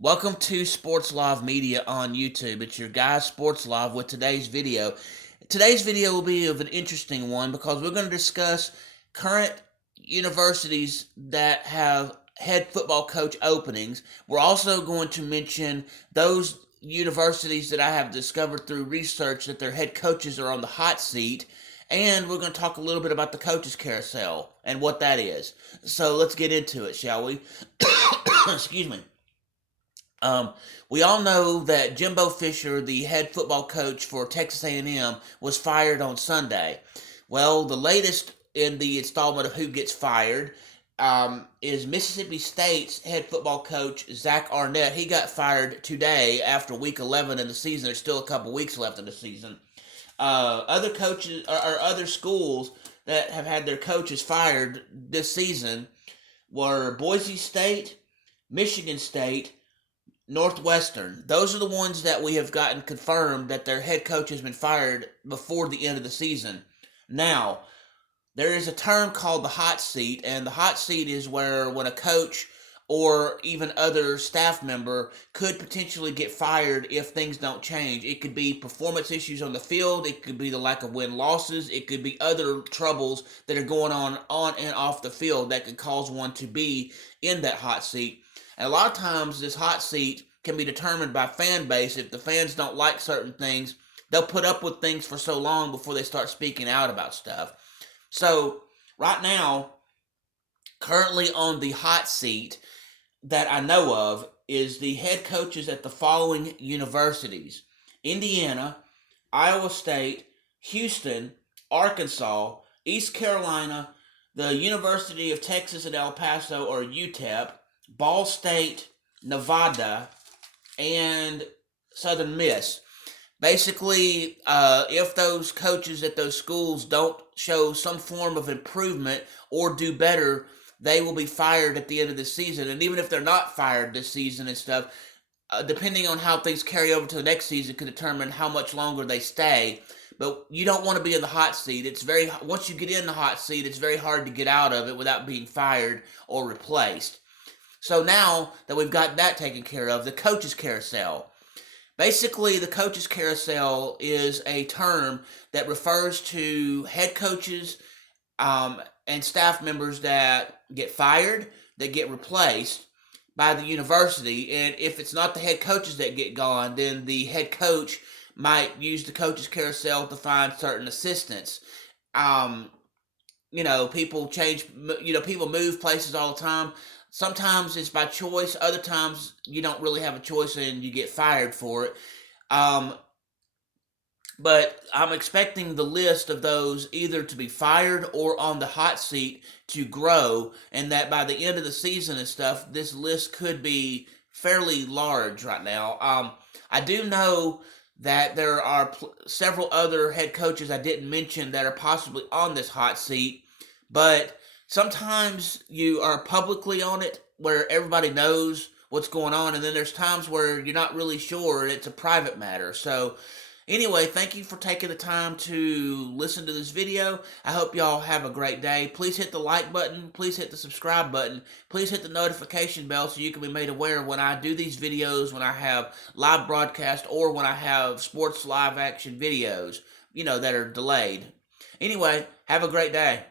Welcome to Sports Live Media on YouTube. It's your guy Sports Live with today's video. Today's video will be of an interesting one because we're going to discuss current universities that have head football coach openings. We're also going to mention those universities that I have discovered through research that their head coaches are on the hot seat. And we're going to talk a little bit about the Coaches Carousel and what that is. So let's get into it, shall we? Excuse me. We all know that Jimbo Fisher, the head football coach for Texas A&M, was fired on Sunday. Well, the latest in the installment of who gets fired is Mississippi State's head football coach, Zach Arnett. He got fired today after week 11 in the season. There's still a couple weeks left in the season. Other coaches or other schools that have had their coaches fired this season were Boise State, Michigan State, Northwestern. Those are the ones that we have gotten confirmed that their head coach has been fired before the end of the season. Now, there is a term called the hot seat, and the hot seat is where when a coach or even other staff member could potentially get fired if things don't change. It could be performance issues on the field, it could be the lack of win-losses, it could be other troubles that are going on and off the field that could cause one to be in that hot seat. And a lot of times this hot seat can be determined by fan base. If the fans don't like certain things, they'll put up with things for so long before they start speaking out about stuff. So right now, currently on the hot seat that I know of is the head coaches at the following universities: Indiana, Iowa State, Houston, Arkansas, East Carolina, the University of Texas at El Paso or UTEP, Ball State, Nevada, and Southern Miss. Basically, if those coaches at those schools don't show some form of improvement or do better, they will be fired at the end of the season. And even if they're not fired this season and stuff, depending on how things carry over to the next season, could determine how much longer they stay. But you don't want to be in the hot seat. Once you get in the hot seat, it's very hard to get out of it without being fired or replaced. So now that we've got that taken care of, the Coaches Carousel. Basically, the Coaches Carousel is a term that refers to head coaches and staff members that get fired, that get replaced by the university. And if it's not the head coaches that get gone, then the head coach might use the Coaches Carousel to find certain assistants. People change, people move places all the time. Sometimes it's by choice. Other times you don't really have a choice and you get fired for it. But I'm expecting the list of those either to be fired or on the hot seat to grow, and that by the end of the season and stuff, this list could be fairly large right now. I do know that there are several other head coaches I didn't mention that are possibly on this hot seat, but sometimes you are publicly on it where everybody knows what's going on, and then there's times where you're not really sure and it's a private matter. So anyway, thank you for taking the time to listen to this video. I hope y'all have a great day. Please hit the like button. Please hit the subscribe button. Please hit the notification bell so you can be made aware when I do these videos, when I have live broadcast, or when I have sports live action videos, that are delayed. Anyway, have a great day.